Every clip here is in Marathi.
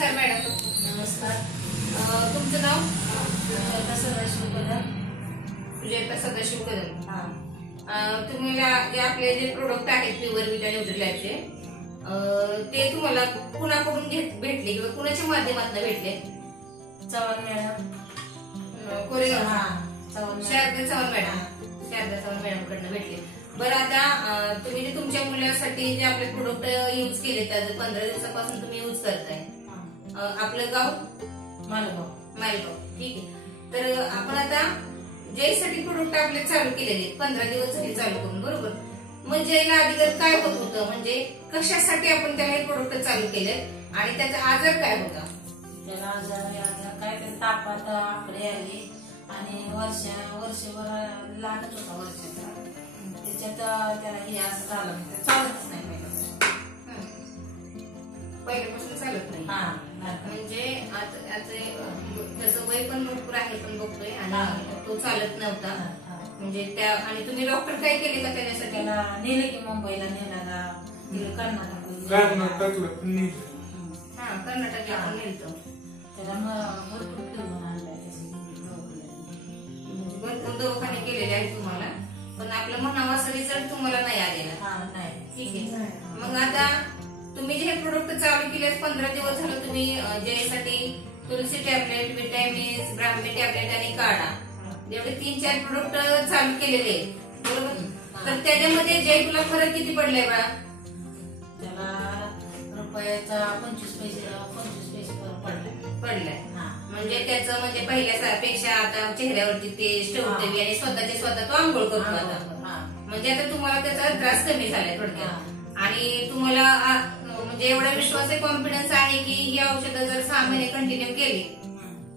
नमस्कार मॅडम. नमस्कार. तुमचं नाव? सदाशिव कदम. सुजाता सदाशिव कदम. तुम्ही जे आपले जे प्रोडक्ट आहेत प्युअर विटा न्यूट्रीलाइफचे ते तुम्हाला कुणाकडून भेटले किंवा कुणाच्या माध्यमातून भेटले? चव्हाण मॅडम. कोरेगाव. शारदा चव्हाण मॅडम कडनं भेटले. बरं, आता तुम्ही जे तुमच्या मुलासाठी जे आपले प्रोडक्ट युज केले त्यात 15 दिवसापासून तुम्ही युज करताय. आपलं गाव? मालगाव. ठीक आहे. तर आपण आता जयसाठी प्रोडक्ट आपले चालू केलेले 15 दिवस झाले चालू करून, बरोबर? मग जयला अगोदर काय होत होतं, म्हणजे कशासाठी आपण त्याला हे प्रोडक्ट चालू केले आणि त्याचा आजार काय होता? त्याला आजार काय ते तापात आकडे आले आणि वर्षभर लागत होता वर्षाचा. त्याच्यात त्याला हे असं झालं, चालतच नाही पहिल्यापासून चालत नाही. म्हणजे त्याचं वय पण भरपूर आहे, पण बघतोय आणि तो चालत नव्हता. म्हणजे त्या आणि तुम्ही डॉक्टर काय केले का त्याच्यासाठी? त्याला नेले की मुंबईला नेला, कर्नाटकला आपण नेलतो. त्याला भरपूर फिरवून आणलाय, भरपूर दवाखाने केलेले आहेत तुम्हाला, पण आपलं म्हणावं असं रिझल्ट तुम्हाला नाही आलेला. नाही. ठीक आहे. मग आता तुम्ही जे हे प्रोडक्ट चालू केले 15 दिवस झालं, तुम्ही जयसाठी तुलसी टॅबलेट, विटॅमिन्स, ब्राह्मी टॅबलेट आणि काढा एवढे 3-4 प्रोडक्ट चालू केलेले आहेत, बरोबर? तर त्याच्यामध्ये जय तुला फरक किती पडलाय बाळा? त्याला रुपयाचा 25 पैसे पडलाय. म्हणजे त्याचं म्हणजे पहिल्यापेक्षा आता चेहऱ्यावरती तेज ठेवते आणि स्वतः तो आंघोळ करतो आता. म्हणजे आता तुम्हाला त्याचा त्रास कमी झालाय थोडक्यात. आणि तुम्हाला म्हणजे एवढा विश्वास आहे, कॉन्फिडन्स आहे की ही औषधं जर 6 महिने कंटिन्यू केली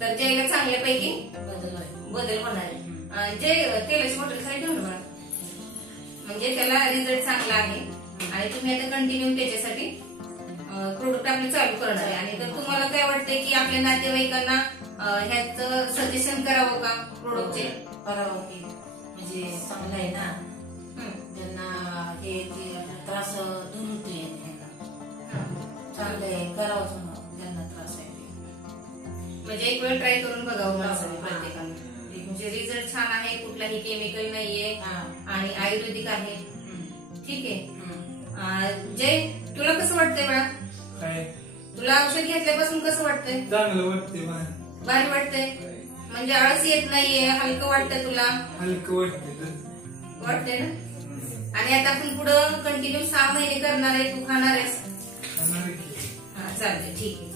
तर जयला चांगल्यापैकी बदल होणार आहे. जे तेलाची बॉटल खाली ठेवून बघा, म्हणजे त्याला रिझल्ट चांगला आहे आणि तुम्ही आता कंटिन्यू त्याच्यासाठी प्रोडक्ट आपले चालू करणार आहे. आणि तर तुम्हाला काय वाटतंय की आपल्या नातेवाईकांना ह्याचं सजेशन करावं का प्रोडक्टचे? करावं की म्हणजे चांगलं आहे ना, ज्यांना हे त्रास दूर होतोय चांगलं आहे, करावं ज्यांना त्रास आहे. म्हणजे एक वेळ ट्राय करून बघावं माणसाने प्रत्येकाने. म्हणजे रिझल्ट छान आहे, कुठलाही केमिकल नाहीये आणि आयुर्वेदिक आहे. ठीक आहे. जय, तुला कसं वाटतंय बाळा? तुला औषध घेतल्यापासून कसं वाटतंय? चांगलं वाटतंय, भारी वाटतंय. म्हणजे आळस येत नाहीये, हलकं वाटतंय तुला? हलकं वाटतंय ना? आणि आता आपण पुढं कंटिन्यू 6 महिने करणार आहे, तू खाणार आहेस? वाटतंय. चालतंय, ठीक आहे.